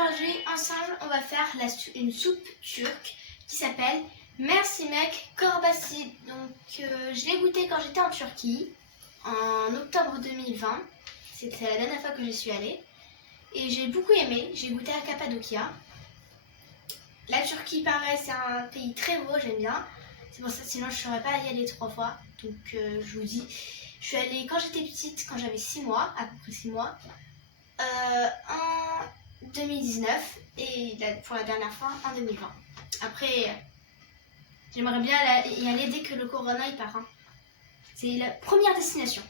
aujourd'hui, ensemble, on va faire une soupe turque qui s'appelle Mercimek Çorbası. Donc, je l'ai goûté quand j'étais en Turquie, en octobre 2020. C'était la dernière fois que j'y suis allée. Et j'ai beaucoup aimé. J'ai goûté à Cappadocia. La Turquie, pareil, c'est un pays très beau, j'aime bien. C'est pour ça, sinon je ne saurais pas y aller 3 fois. Donc, je vous dis, je suis allée quand j'étais petite, quand j'avais 6 mois, à peu près 6 mois. En 2019 et pour la dernière fois en 2020. Après, j'aimerais bien y aller dès que le corona il part. Hein. C'est la première destination.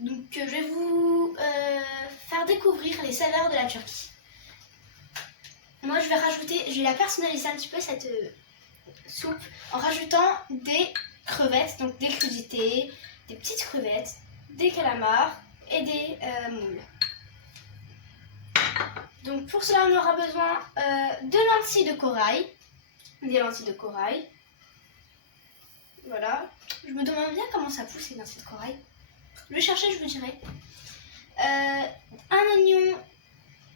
Donc je vais vous faire découvrir les saveurs de la Turquie. Moi je vais la personnaliser un petit peu cette soupe en rajoutant des crevettes, donc des crudités, des petites crevettes, des calamars et des moules. Donc pour cela on aura besoin de lentilles de corail, des lentilles de corail, voilà, je me demande bien comment ça pousse les lentilles de corail, je vais chercher, je vous dirai, un oignon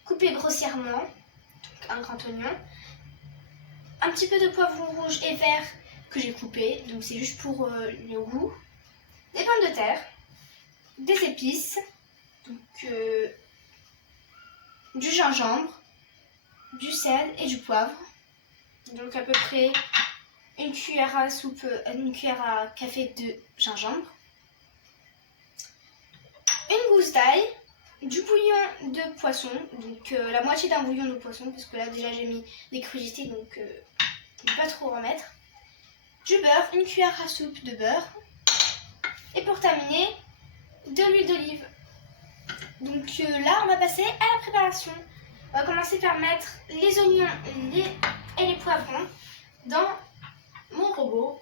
coupé grossièrement, donc un grand oignon, un petit peu de poivron rouge et vert que j'ai coupé, donc c'est juste pour le goût, des pommes de terre, des épices, donc du gingembre, du sel et du poivre. Donc à peu près une cuillère à soupe, une cuillère à café de gingembre. Une gousse d'ail, du bouillon de poisson, donc la moitié d'un bouillon de poisson, parce que là déjà j'ai mis des crudités, donc je ne vais pas trop en mettre. Du beurre, une cuillère à soupe de beurre. Et pour terminer, de l'huile d'olive. Donc là, on va passer à la préparation. On va commencer par mettre les oignons et les poivrons dans mon robot.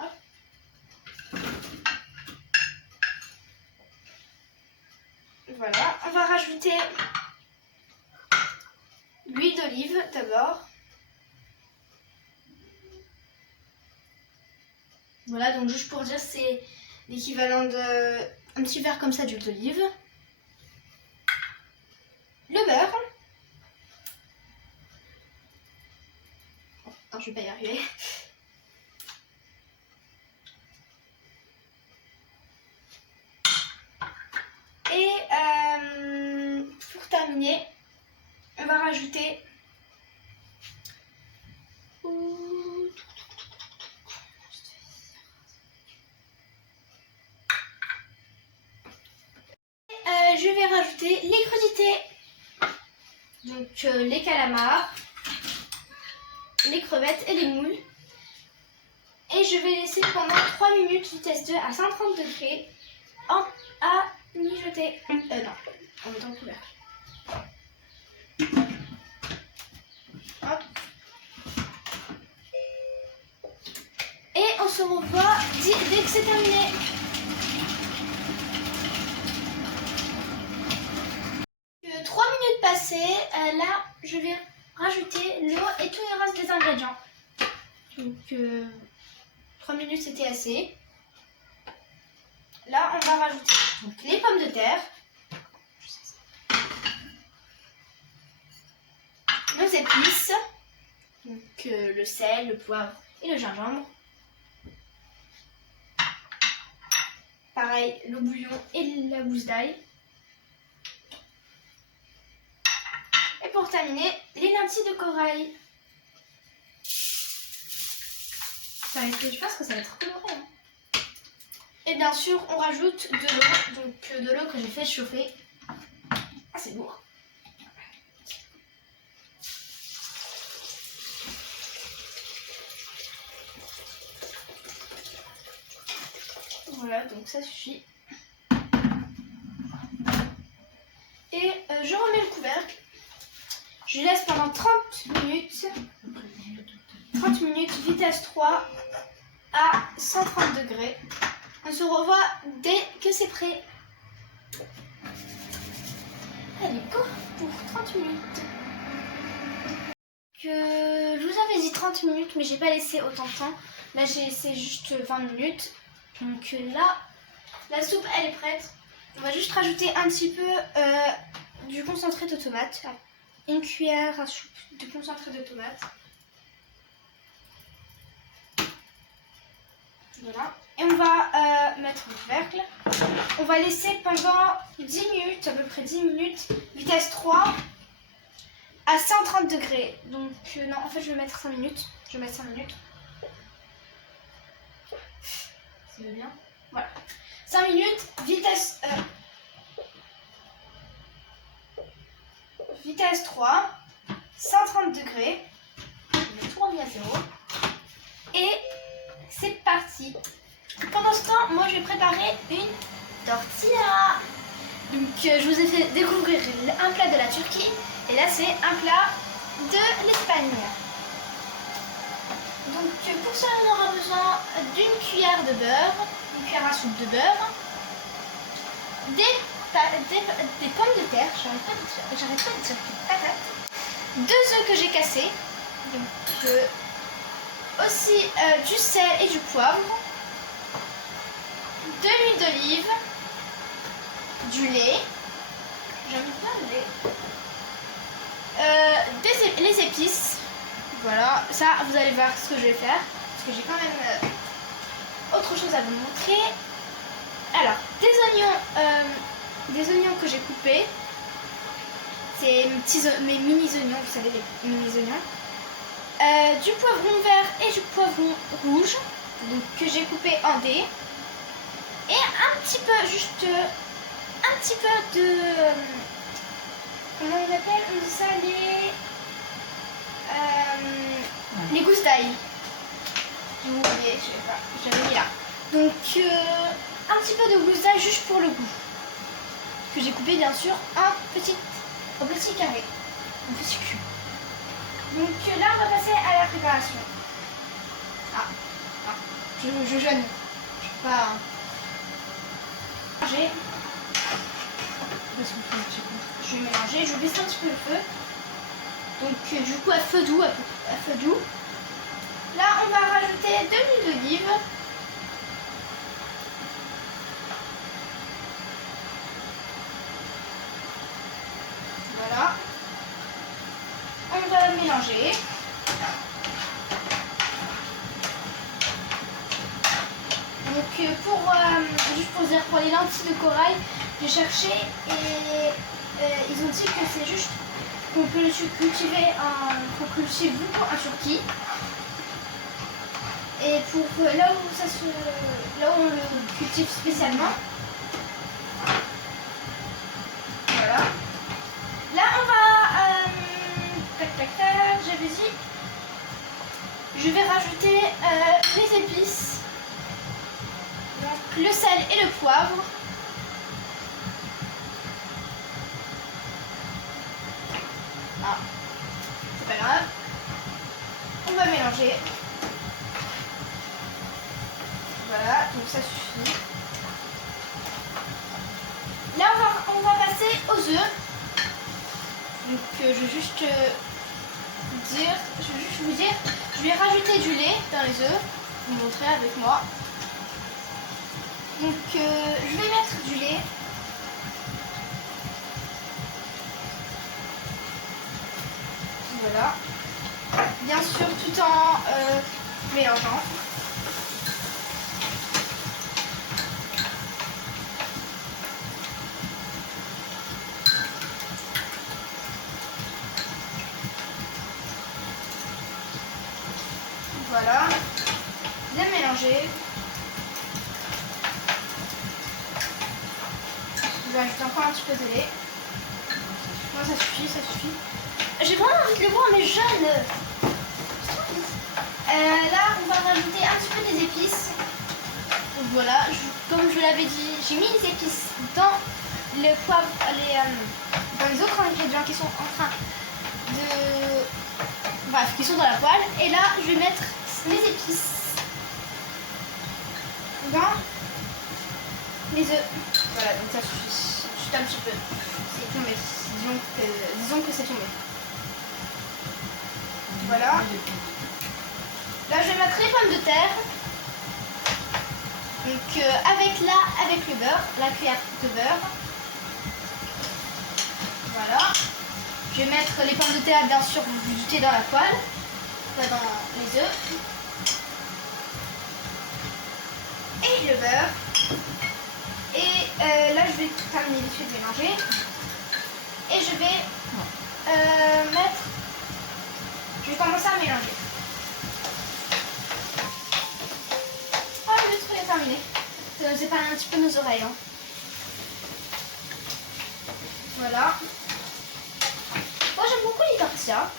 Hop. Voilà, on va rajouter l'huile d'olive d'abord. Voilà, donc juste pour dire, c'est l'équivalent d'un petit verre comme ça d'huile d'olive. Le beurre. Non, je vais pas y arriver. Et pour terminer, on va rajouter je vais rajouter les crudités. Donc les calamars, les crevettes et les moules. Et je vais laisser pendant 3 minutes vitesse 2 à 130 degrés à mijoter. Non, en mettant le couvercle. Hop. Et on se revoit dès que c'est terminé. Là, je vais rajouter l'eau et tout le reste des ingrédients. Donc, 3 minutes, c'était assez. Là, on va rajouter donc, les pommes de terre, nos épices, donc, le sel, le poivre et le gingembre. Pareil, le bouillon et la gousse d'ail. Et pour terminer, les lentilles de corail. Je pense que ça va être coloré. Hein. Et bien sûr, on rajoute de l'eau, donc de l'eau que j'ai fait chauffer. Ah, c'est beau. Voilà, donc ça suffit. Et je remets le couvercle. Je laisse pendant 30 minutes. 30 minutes, vitesse 3 à 130 degrés. On se revoit dès que c'est prêt. Allez, go pour 30 minutes. Je vous avais dit 30 minutes, mais j'ai pas laissé autant de temps. Là, j'ai laissé juste 20 minutes. Donc là, la soupe, elle est prête. On va juste rajouter un petit peu du concentré de tomate. une cuillère à soupe de concentré de tomate. Voilà. Et on va mettre le couvercle. On va laisser pendant 10 minutes, à peu près 10 minutes, vitesse 3 à 130 degrés. Donc non, en fait je vais mettre 5 minutes. Je vais mettre 5 minutes. Ça va bien. Voilà. 5 minutes, vitesse 3, 130 degrés. Je vais tout remis à 0. Et c'est parti. Pendant ce temps, moi je vais préparer une tortilla. Donc je vous ai fait découvrir un plat de la Turquie. Et là c'est un plat de l'Espagne. Donc pour ça on aura besoin d'une cuillère de beurre, une cuillère à soupe de beurre, des pommes de terre, j'arrête pas de dire patates, 2 œufs que j'ai cassés, donc aussi du sel et du poivre, de l'huile d'olive, du lait, j'aime bien le lait, les épices. Voilà, ça vous allez voir ce que je vais faire, parce que j'ai quand même autre chose à vous montrer. Alors, des oignons que j'ai coupés, c'est mes mini-oignons, vous savez, les mini-oignons. Du poivron vert et du poivron rouge, donc, que j'ai coupé en dés. Et un petit peu, juste un petit peu de... comment on appelle ça, les goustailles. J'ai oublié, je sais pas, j'avais mis là. Donc un petit peu de goustailles juste pour le goût. Que j'ai coupé bien sûr en petit carré, un petit cube. Donc là on va passer à la préparation. Je jeûne. Je peux pas mélanger. Je vais mélanger, je baisse un petit peu le feu. Donc du coup à feu doux, Là on va rajouter de l'huile d'olive. Voilà. On va mélanger. Donc juste pour dire, pour les lentilles de corail, j'ai cherché et ils ont dit que c'est juste qu'on peut le cultiver qu'on cultive beaucoup en Turquie. Et pour là où on le cultive spécialement. Voilà. Là on va j'avais dit, je vais rajouter les épices, donc le sel et le poivre. C'est pas grave. On va mélanger. Voilà, donc ça suffit. Là on va passer aux œufs. Donc je vais juste vous dire, je vais rajouter du lait dans les œufs, vous montrer avec moi. Donc je vais mettre du lait. Voilà. Bien sûr tout en mélangeant. Voilà, bien mélanger. Je vais ajouter encore un petit peu de lait. Non, ça suffit, ça suffit. J'ai vraiment envie de le boire, mais jeune. Là, on va rajouter un petit peu des épices. Donc voilà, comme je l'avais dit, j'ai mis les épices dans le poivre, dans les autres ingrédients qui sont en train de... Bref, qui sont dans la poêle. Et là, je vais mettre les épices dans les œufs. Voilà, donc ça suffit. Juste un petit peu. C'est tombé. Disons que c'est tombé. Voilà. Là, je vais mettre les pommes de terre. Donc, avec le beurre, la cuillère de beurre. Voilà. Je vais mettre les pommes de terre, bien sûr, du thé dans la poêle, pas dans les œufs. Et le beurre. Et là, je vais terminer vite fait de mélanger. Et je vais mettre... Je vais commencer à mélanger. Ah, le truc est terminé. Ça nous épargne un petit peu nos oreilles. Hein. Voilà. Moi, j'aime beaucoup les tortillas.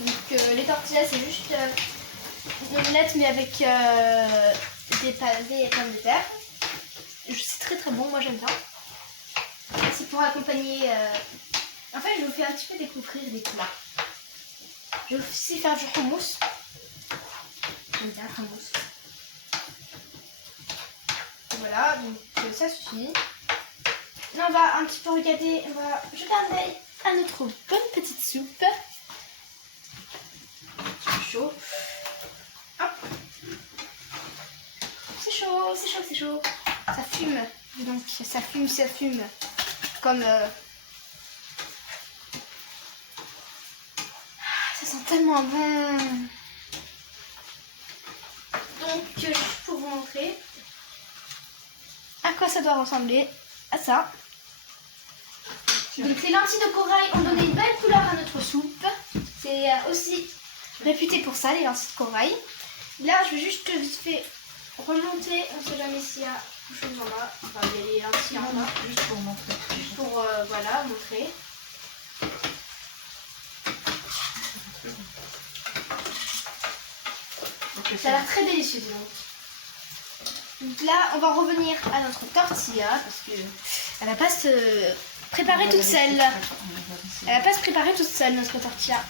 Donc, les tortillas, c'est juste une omelette, mais avec des pommes de terre. C'est très très bon, moi j'aime bien. C'est pour accompagner... En fait, je vous fais un petit peu découvrir des plats. Je vais aussi faire du hummus. J'aime bien le hummus. Voilà, donc ça suffit. Là, on va un petit peu regarder, on va jeter un œil à notre bonne petite soupe. C'est chaud. Hop. C'est chaud, c'est chaud, c'est chaud. Ça fume, donc ça fume. Comme... Ça sent tellement bon. Donc, je vais pour vous montrer à quoi ça doit ressembler. À ça. Donc, les lentilles de corail ont donné une belle couleur à notre soupe. C'est aussi réputé pour ça, les lentilles de corail. Là, je vais juste vite fait remonter. On ne sait jamais s'il y a quelque chose en bas. Enfin, il y a les lentilles en bas. Juste pour montrer. Juste pour, voilà, montrer. Okay, Ça a l'air très délicieux, dis donc. Là, on va revenir à notre tortilla parce que elle va pas se préparer toute seule. Elle va pas se préparer toute seule, notre tortilla.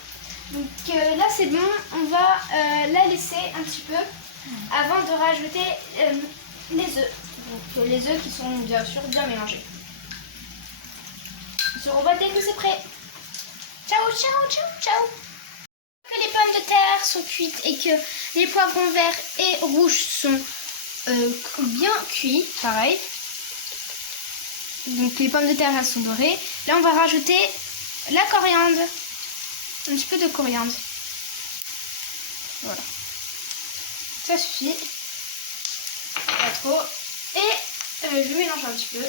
Donc là, c'est bon. On va la laisser un petit peu avant de rajouter les œufs. Donc les œufs qui sont bien sûr bien mélangés. On se revoit dès que c'est prêt. Ciao, ciao, ciao, ciao. Que les pommes de terre sont cuites et que les poivrons verts et rouges sont bien cuits, pareil. Donc les pommes de terre elles sont dorées. Là on va rajouter la coriandre, un petit peu de coriandre. Voilà, ça suffit, pas trop. Et je mélange un petit peu.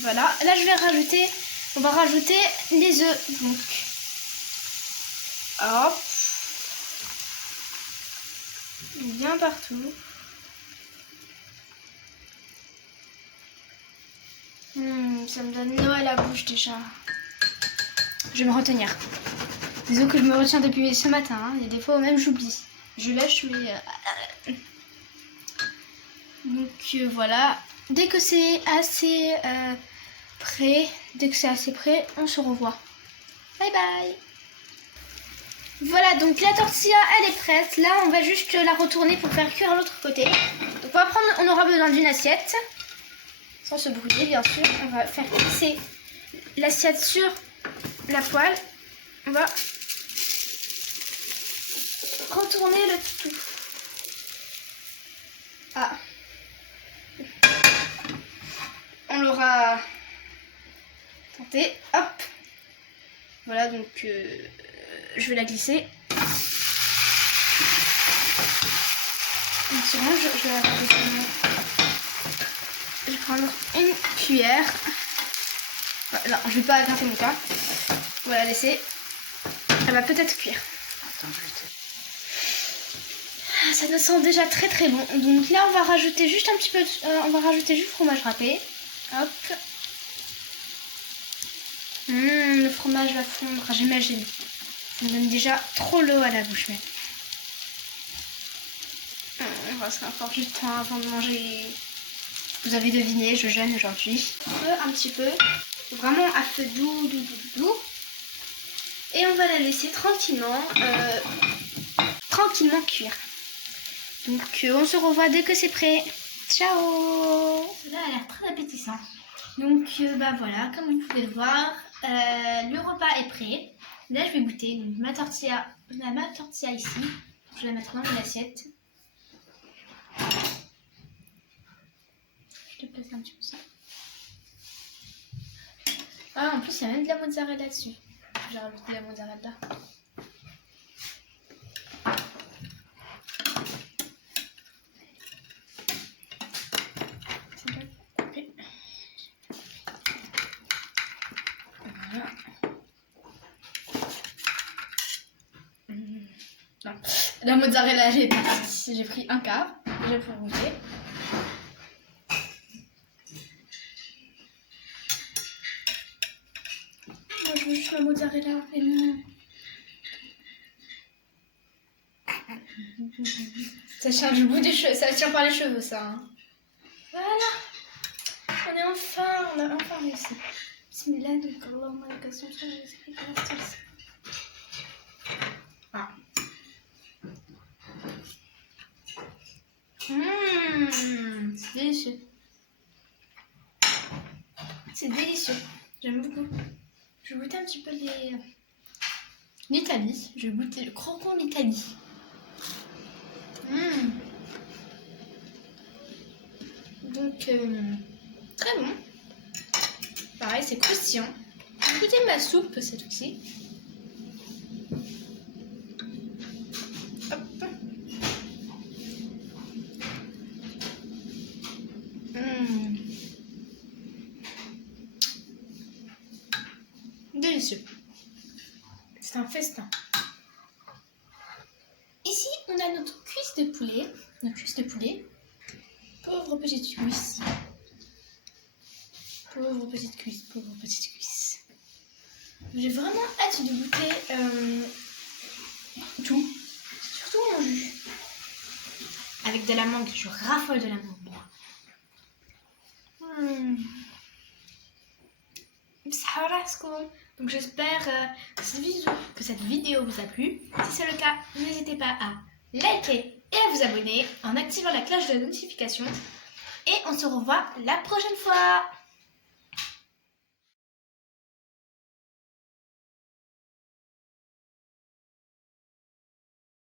Voilà, là je vais rajouter. On va rajouter les œufs, donc hop, bien partout. Ça me donne l'eau à la bouche déjà. Je vais me retenir. Disons que je me retiens depuis ce matin, hein. Il y a des fois où même j'oublie. Je lâche mais... Donc voilà, dès que c'est assez prêt, on se revoit. Bye bye. Voilà, donc la tortilla elle est prête. Là on va juste la retourner pour faire cuire l'autre côté. Donc on aura besoin d'une assiette. Sans se brûler bien sûr. On va faire glisser l'assiette sur la poêle. On va retourner le tout. Ah. On l'aura tenté. Hop. Voilà, donc je vais la glisser. Une seconde, je vais la faire. Je vais prendre une cuillère. Non, je vais pas grincer mon cas. On va la laisser. Elle va peut-être cuire. Ça nous sent déjà très très bon. Donc là, on va rajouter juste un petit peu. On va rajouter juste fromage râpé. Hop. Le fromage va fondre, j'imagine. Ça me donne déjà trop l'eau à la bouche même. Il reste encore du temps avant de manger. Vous avez deviné, je jeûne aujourd'hui. Un petit peu. Vraiment à feu doux, doux, doux, doux. Et on va la laisser tranquillement, cuire. Donc on se revoit dès que c'est prêt. Ciao. Cela a l'air très appétissant. Donc bah voilà, comme vous pouvez le voir, le repas est prêt. Là je vais goûter. Donc ma tortilla ici. Je vais la mettre dans mon assiette. Je te place un petit peu ça. Ah, en plus, il y a même de la mozzarella dessus. J'ai rajouté la mozzarella. Voilà. Non. La mozzarella, elle est partie. J'ai pris un quart. Déjà pour goûter. Moi, je veux juste la mozzarella. Et non. Ça change le bout des cheveux. Ça tient par les cheveux, ça. Hein. Voilà. On a enfin réussi. Bismillah, donc Allahumma laka sumtu wa rizqika naftas. Ah. C'est délicieux. C'est délicieux. J'aime beaucoup. Je vais goûter un petit peu l'Italie. Je vais goûter le croquant d'Italie. Donc, très bon. Pareil, c'est croustillant. Je vais goûter ma soupe cette fois-ci. Hop. Délicieux. C'est un festin. Ici, on a notre cuisse de poulet. Notre cuisse de poulet. Pauvre petite cuisse. Pauvre petite cuisse, pauvre petite cuisse. J'ai vraiment hâte de goûter tout. Surtout mon jus. Avec de la mangue, je raffole de la mangue. Donc j'espère que cette vidéo vous a plu. Si c'est le cas, n'hésitez pas à liker et à vous abonner en activant la cloche de notification. Et on se revoit la prochaine fois.